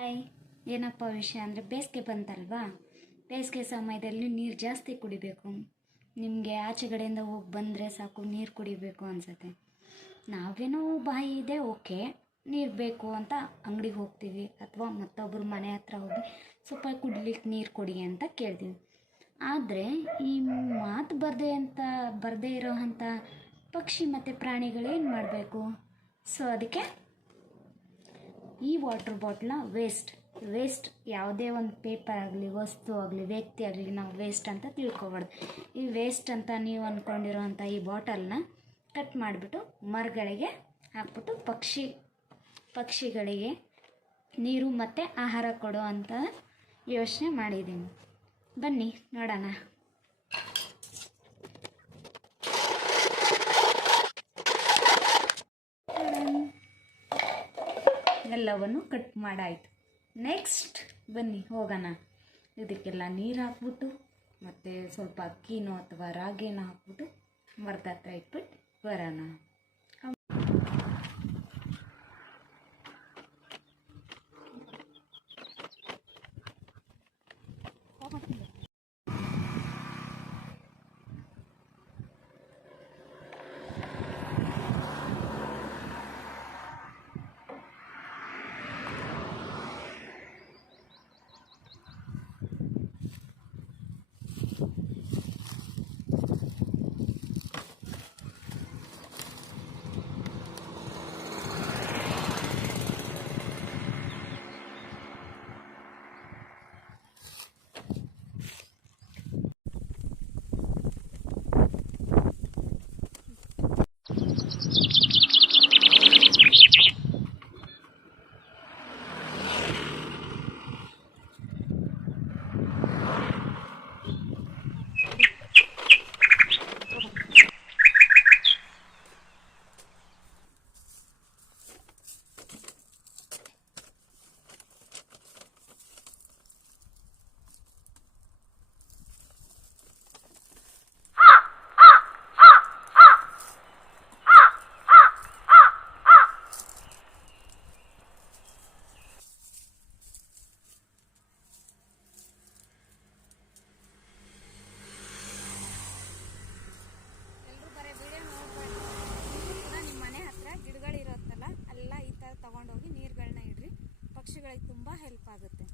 Hi. ಏನಪ್ಪ ವಿಷಯ ಅಂದರೆ ಬೇಸಿಗೆ ಬಂತಲ್ವಾ, ಬೇಸಿಗೆ ಸಮಯದಲ್ಲಿ ನೀರು ಜಾಸ್ತಿ ಕುಡಿಬೇಕು. ನಿಮಗೆ ಆಚೆಗಡೆಯಿಂದ ಹೋಗಿ ಬಂದರೆ ಸಾಕು ನೀರು ಕುಡಿಬೇಕು ಅನಿಸುತ್ತೆ. ನಾವೇನೋ ಬಾಯಿ ಇದೆ ಓಕೆ, ನೀರು ಬೇಕು ಅಂತ ಅಂಗಡಿಗೆ ಹೋಗ್ತೀವಿ ಅಥವಾ ಮತ್ತೊಬ್ಬರು ಮನೆ ಹತ್ರ ಹೋಗಿ ಸ್ವಲ್ಪ ಕುಡ್ಲಿಕ್ಕೆ ನೀರು ಕೊಡಿ ಅಂತ ಕೇಳ್ತೀವಿ. ಆದರೆ ಈ ಮಾತು ಬರದೇ ಇರೋ ಅಂಥ ಪಕ್ಷಿ ಮತ್ತು ಪ್ರಾಣಿಗಳೇನು ಮಾಡಬೇಕು? ಸೊ ಅದಕ್ಕೆ ಈ ವಾಟರ್ ಬಾಟ್ಲನ್ನ ವೇಸ್ಟ್ ಯಾವುದೇ ಒಂದು ಪೇಪರ್ ಆಗಲಿ, ವಸ್ತು ಆಗಲಿ, ವ್ಯಕ್ತಿ ಆಗಲಿ ನಾವು ವೇಸ್ಟ್ ಅಂತ ತಿಳ್ಕೊಬಾರ್ದು. ಈ ವೇಸ್ಟ್ ಅಂತ ನೀವು ಅಂದ್ಕೊಂಡಿರೋವಂಥ ಈ ಬಾಟಲ್ನ ಕಟ್ ಮಾಡಿಬಿಟ್ಟು ಮರಗಳಿಗೆ ಹಾಕ್ಬಿಟ್ಟು ಪಕ್ಷಿಗಳಿಗೆ ನೀರು ಮತ್ತು ಆಹಾರ ಕೊಡೋ ಅಂತ ಯೋಚನೆ ಮಾಡಿದ್ದೀನಿ. ಬನ್ನಿ ನೋಡೋಣ. ಎಲ್ಲವನ್ನು ಕಟ್ ಮಾಡಾಯಿತು. ನೆಕ್ಸ್ಟ್ ಬನ್ನಿ ಹೋಗೋಣ. ಇದಕ್ಕೆಲ್ಲ ನೀರು ಹಾಕ್ಬಿಟ್ಟು ಮತ್ತು ಸ್ವಲ್ಪ ಅಕ್ಕಿನೋ ಅಥವಾ ರಾಗಿನೋ ಹಾಕ್ಬಿಟ್ಟು ಮರದ ಹತ್ರ ಇಟ್ಬಿಟ್ಟು ಬರೋಣ. ತಗೊಂಡೋಗಿ ನೀರುಗಳನ್ನ ಇಡ್ರಿ, ಪಕ್ಷಿಗಳಿಗೆ ತುಂಬ ಹೆಲ್ಪ್ ಆಗುತ್ತೆ.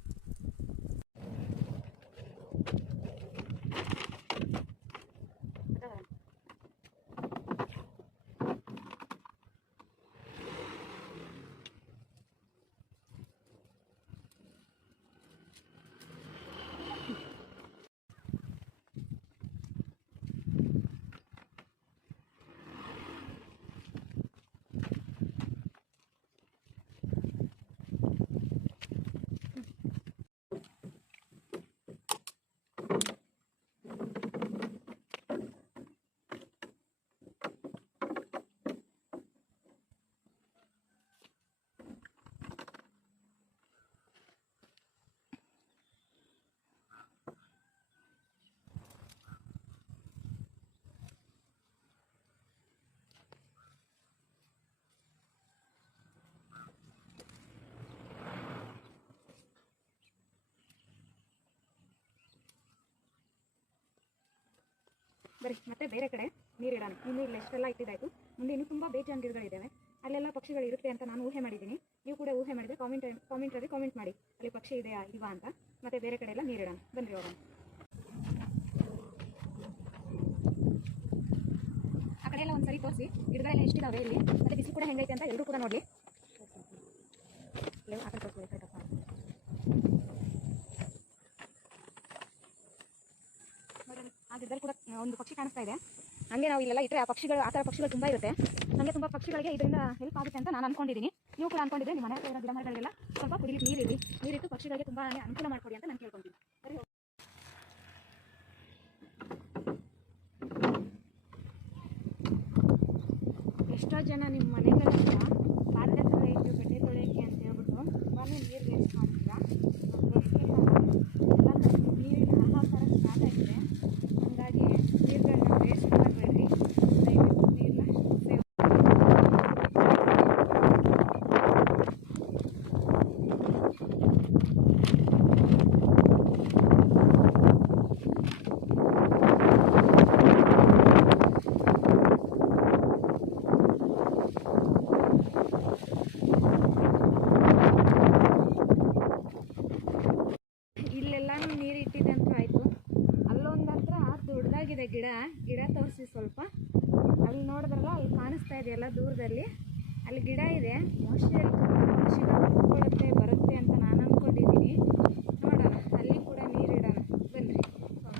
ಬರೀ ಮತ್ತೆ ಬೇರೆ ಕಡೆ ನೀರಿಡೋಣ. ಇನ್ನು ಇಲ್ಲ ಇಷ್ಟೆಲ್ಲ ಇಟ್ಟಿದ್ದಾಯಿತು. ಮುಂದೆ ಇನ್ನೂ ತುಂಬ ಬೇಜಾನ್ ಗಿಡಗಳಿದ್ದಾವೆ, ಅಲ್ಲೆಲ್ಲ ಪಕ್ಷಿಗಳು ಇರುತ್ತೆ ಅಂತ ನಾನು ಊಹೆ ಮಾಡಿದ್ದೀನಿ. ನೀವು ಕೂಡ ಊಹೆ ಮಾಡಿದರೆ ಕಾಮೆಂಟಲ್ಲಿ ಕಾಮೆಂಟ್ ಮಾಡಿ ಅಲ್ಲಿ ಪಕ್ಷಿ ಇದೆಯಾ ಇಲ್ವಾ ಅಂತ. ಮತ್ತೆ ಬೇರೆ ಕಡೆ ಎಲ್ಲ ನೀರಿಡೋಣ. ಬನ್ನಿ ಹೋಗೋಣ. ಆ ಕಡೆ ಎಲ್ಲ ಒಂದು ಸರಿ ತೋರಿಸಿ ಗಿಡಗಳೆಲ್ಲ ಎಷ್ಟಿದ್ದಾವೆ ಇಲ್ಲಿ, ಮತ್ತು ಬಿಸಿಲು ಕೂಡ ಹೆಂಗೈತೆ ಅಂತ ಎಲ್ಲರೂ ಕೂಡ ನೋಡಲಿ. ಆ ಕಡೆ ತೋರಿಸ್ಬೋದು ಕರೆಕ್ಟಪ್ಪ. ಆ ಗಿಡದಲ್ಲಿ ಕೂಡ ಒಂದು ಪಕ್ಷಿ ಕಾಣಿಸ್ತಾ ಇದೆ. ಹಂಗೆ ನಾವು ಇಲ್ಲೆಲ್ಲ ಇಟ್ಟರೆ ಆ ಥರ ಪಕ್ಷಿಗಳು ತುಂಬ ಇರುತ್ತೆ. ನನಗೆ ತುಂಬ ಪಕ್ಷಿಗಳಿಗೆ ಇದರಿಂದ ಹೆಲ್ಪ್ ಆಗುತ್ತೆ ಅಂತ ನಾನು ಅಂದ್ಕೊಂಡಿದ್ದೀನಿ. ನೀವು ಕೂಡ ಅಂದ್ಕೊಂಡಿದ್ರೆ ನಿಮ್ಮ ಮನೆ ಹತ್ರ ಇರೋ ಗಿಡ ಮರಗಳಿಗೆಲ್ಲ ಸ್ವಲ್ಪ ಕುಡಿಲಿಕ್ಕೆ ನೀರಿಟ್ಟು ಪಕ್ಷಿಗಳಿಗೆ ತುಂಬ ಅನುಕೂಲ ಮಾಡಿಕೊಡಿ ಅಂತ ನಾನು ಕೇಳ್ಕೊತೀನಿ. ಸರಿ, ಎಷ್ಟೋ ಜನ ನಿಮ್ಮ ಮನೆಗಳ ಪಾತ್ರೆ ತೊಳೆಯೋಕ್ಕೆ, ಬಟ್ಟೆ ತೊಳೆಯೋಕ್ಕೆ ಅಂತ ಹೇಳ್ಬಿಟ್ಟು ತುಂಬಾ ನೀರು ವೇಸ್ಟ್ ಮಾಡ್ತೀರಾ. ನೀರಿನ ಹಾಹಾಕಾರ ಸ್ಟಾರ್ಟ್ ಆಗಿದೆ. ಹಾಗಾಗಿ ನೀರುಗಳನ್ನ ವೇಸ್ಟ್ ಮಾಡಬೇಡ್ರಿ. ದಯವಿಟ್ಟು ನೀರನ್ನ ಸೇವ್ ಅಲ್ಲಿ ಗಿಡ ಇದೆ, ಮೋಸ್ಟ್ಲಿ ಅಲ್ಲಿ ಪಕ್ಷಿಗಳು ಕೂತ್ಕೊಳ್ಳುತ್ತೆ ಬರುತ್ತೆ ಅಂತ ನಾನು ಅಂದ್ಕೊಂಡಿದ್ದೀನಿ. ನೋಡೋಣ, ಅಲ್ಲಿ ಕೂಡ ನೀರಿಡೋಣ. ಬನ್ನಿ ಹೋಗೋಣ.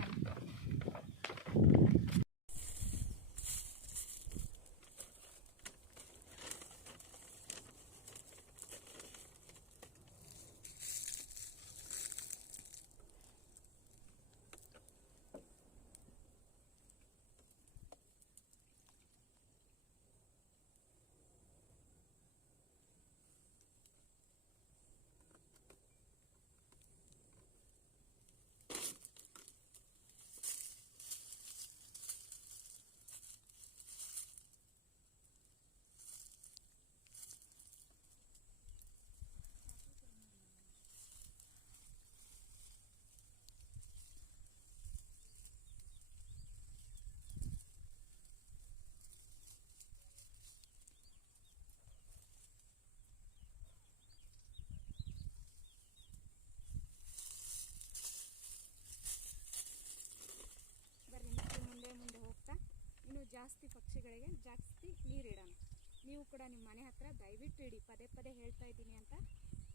ಬರ್ರಿ, ಮತ್ತೆ ಮುಂದೆ ಮುಂದೆ ಹೋಗ್ತಾ ಇನ್ನೂ ಜಾಸ್ತಿ ಪಕ್ಷಿಗಳಿಗೆ ಜಾಸ್ತಿ ನೀರಿಡೋಣ. ನೀವು ಕೂಡ ನಿಮ್ಮ ಮನೆ ಹತ್ರ ದಯವಿಟ್ಟು ಇಡಿ. ಪದೇ ಪದೇ ಹೇಳ್ತಾ ಇದ್ದೀನಿ ಅಂತ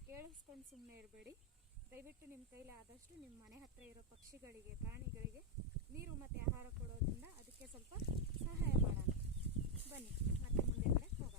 ಕೇಳಿಸ್ಕೊಂಡು ಸುಮ್ಮನೆ ಇರಬೇಡಿ. ದಯವಿಟ್ಟು ನಿಮ್ಮ ಕೈಲಿ ಆದಷ್ಟು ನಿಮ್ಮ ಮನೆ ಹತ್ರ ಇರೋ ಪಕ್ಷಿಗಳಿಗೆ, ಪ್ರಾಣಿಗಳಿಗೆ ನೀರು ಮತ್ತು ಆಹಾರ ಕೊಡೋದ್ರಿಂದ ಅದಕ್ಕೆ ಸ್ವಲ್ಪ ಸಹಾಯ ಮಾಡೋಣ. ಬನ್ನಿ ಮತ್ತೆ ಮುಂದೆಗಡೆ ಹೋಗೋಣ.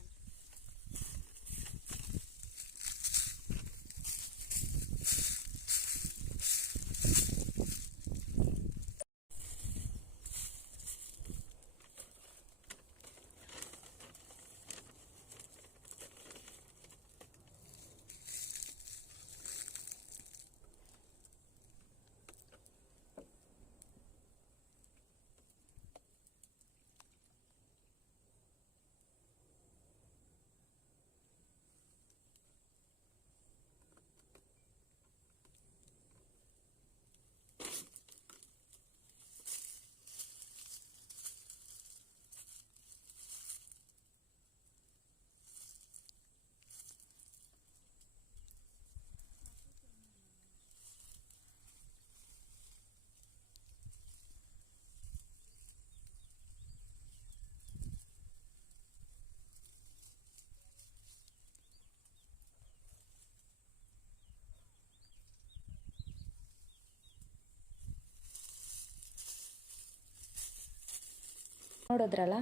ನೋಡಿದ್ರಲ್ಲ,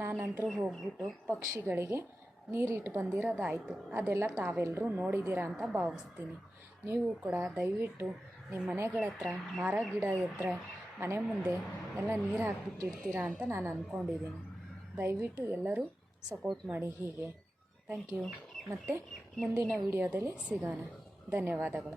ನಾನಂತರೂ ಹೋಗ್ಬಿಟ್ಟು ಪಕ್ಷಿಗಳಿಗೆ ನೀರಿಟ್ಟು ಬಂದಿರೋದಾಯಿತು. ಅದೆಲ್ಲ ತಾವೆಲ್ಲರೂ ನೋಡಿದ್ದೀರಾ ಅಂತ ಭಾವಿಸ್ತೀನಿ. ನೀವು ಕೂಡ ದಯವಿಟ್ಟು ನಿಮ್ಮ ಮನೆಗಳ ಹತ್ರ ಮರ ಗಿಡ ಇದ್ದರೆ ಮನೆ ಮುಂದೆ ಎಲ್ಲ ನೀರು ಹಾಕ್ಬಿಟ್ಟು ಇಡ್ತೀರಾ ಅಂತ ನಾನು ಅಂದ್ಕೊಂಡಿದ್ದೀನಿ. ದಯವಿಟ್ಟು ಎಲ್ಲರೂ ಸಪೋರ್ಟ್ ಮಾಡಿ ಹೀಗೆ. Thank you. ಮತ್ತು ಮುಂದಿನ ವಿಡಿಯೋದಲ್ಲಿ ಸಿಗೋಣ. ಧನ್ಯವಾದಗಳು.